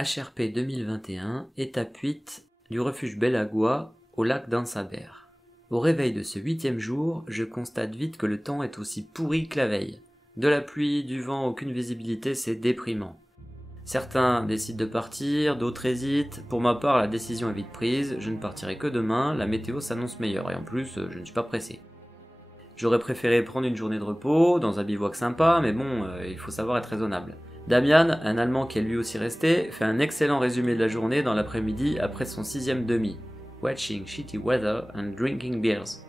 HRP 2021, étape 8 du refuge Belagua au lac d'Ansaber. Au réveil de ce 8e jour, je constate vite que le temps est aussi pourri que la veille. De la pluie, du vent, aucune visibilité, c'est déprimant. Certains décident de partir, d'autres hésitent. Pour ma part, la décision est vite prise, je ne partirai que demain, la météo s'annonce meilleure et en plus, je ne suis pas pressé. J'aurais préféré prendre une journée de repos, dans un bivouac sympa, mais bon, il faut savoir être raisonnable. Damian, un Allemand qui est lui aussi resté, fait un excellent résumé de la journée dans l'après-midi après son 6e demi. Watching shitty weather and drinking beers.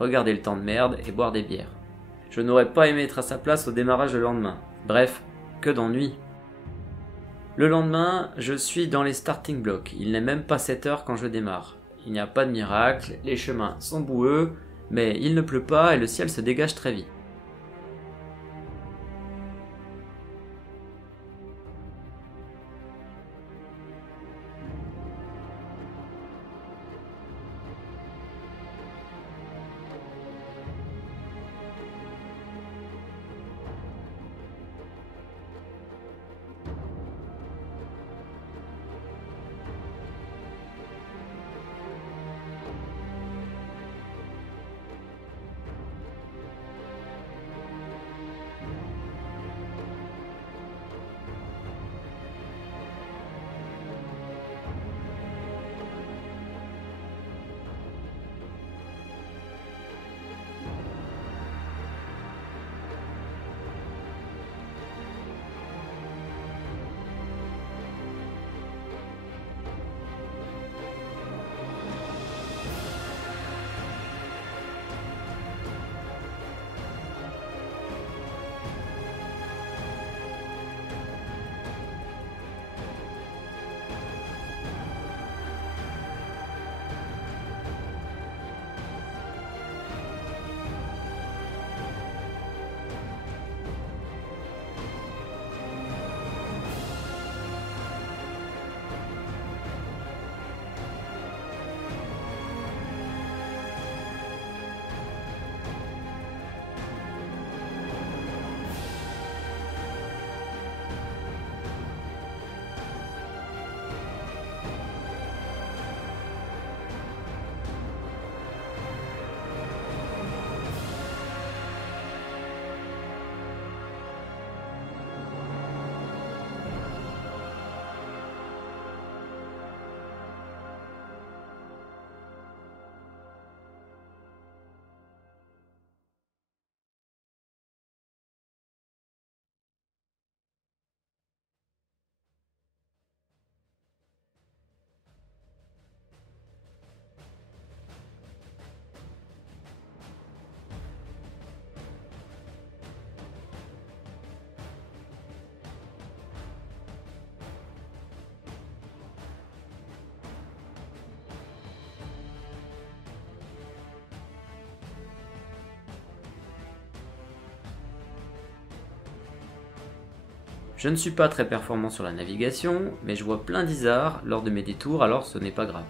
Regarder le temps de merde et boire des bières. Je n'aurais pas aimé être à sa place au démarrage le lendemain. Bref, que d'ennui. Le lendemain, je suis dans les starting blocks. Il n'est même pas 7 heures quand je démarre. Il n'y a pas de miracle, les chemins sont boueux, mais il ne pleut pas et le ciel se dégage très vite. Je ne suis pas très performant sur la navigation, mais je vois plein d'isards lors de mes détours, alors ce n'est pas grave.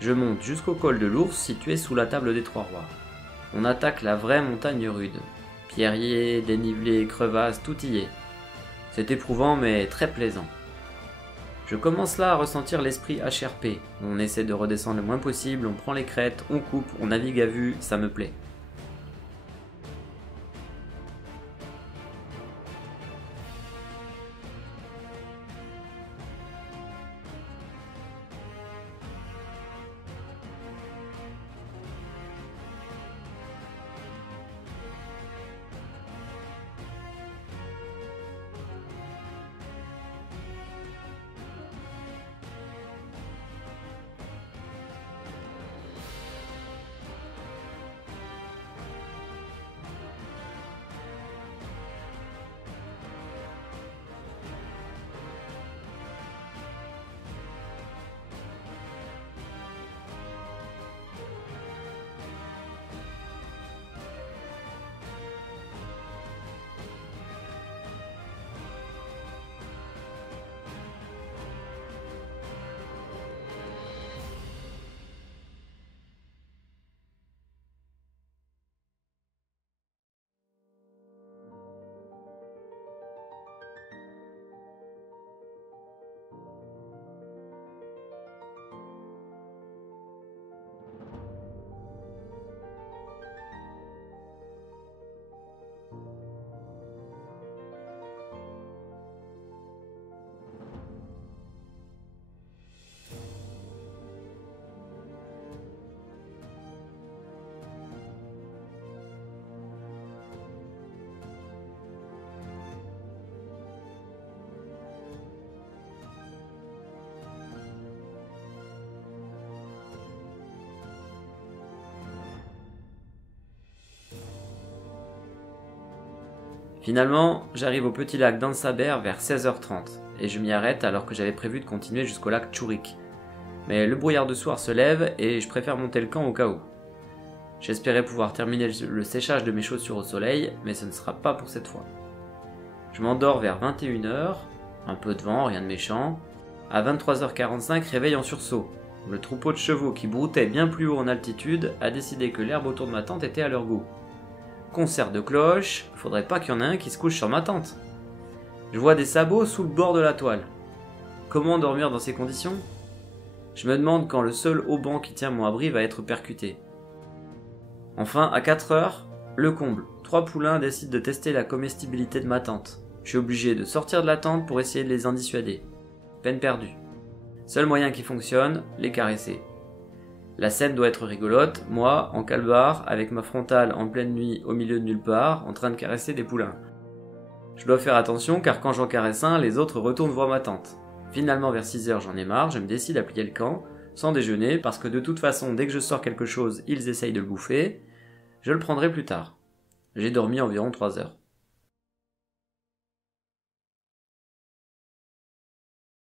Je monte jusqu'au col de l'Ours situé sous la table des Trois Rois. On attaque la vraie montagne rude. Pierriers, dénivelés, crevasses, tout y est. C'est éprouvant mais très plaisant. Je commence là à ressentir l'esprit HRP. On essaie de redescendre le moins possible, on prend les crêtes, on coupe, on navigue à vue, ça me plaît. Finalement, j'arrive au petit lac d'Ansaber vers 16h30, et je m'y arrête alors que j'avais prévu de continuer jusqu'au lac Tchourik. Mais le brouillard de soir se lève et je préfère monter le camp au cas où. J'espérais pouvoir terminer le séchage de mes chaussures au soleil, mais ce ne sera pas pour cette fois. Je m'endors vers 21h, un peu de vent, rien de méchant. À 23h45, réveil en sursaut. Le troupeau de chevaux qui broutait bien plus haut en altitude a décidé que l'herbe autour de ma tente était à leur goût. Concert de cloches, faudrait pas qu'il y en ait un qui se couche sur ma tente. Je vois des sabots sous le bord de la toile. Comment dormir dans ces conditions ? Je me demande quand le seul auban qui tient mon abri va être percuté. Enfin, à 4h, le comble. 3 poulains décident de tester la comestibilité de ma tente. Je suis obligé de sortir de la tente pour essayer de les en dissuader. Peine perdue. Seul moyen qui fonctionne, les caresser. La scène doit être rigolote, moi, en calbar, avec ma frontale en pleine nuit au milieu de nulle part, en train de caresser des poulains. Je dois faire attention car quand j'en caresse un, les autres retournent voir ma tente. Finalement, vers 6h, j'en ai marre, je me décide à plier le camp, sans déjeuner, parce que de toute façon, dès que je sors quelque chose, ils essayent de le bouffer. Je le prendrai plus tard. J'ai dormi environ 3 heures.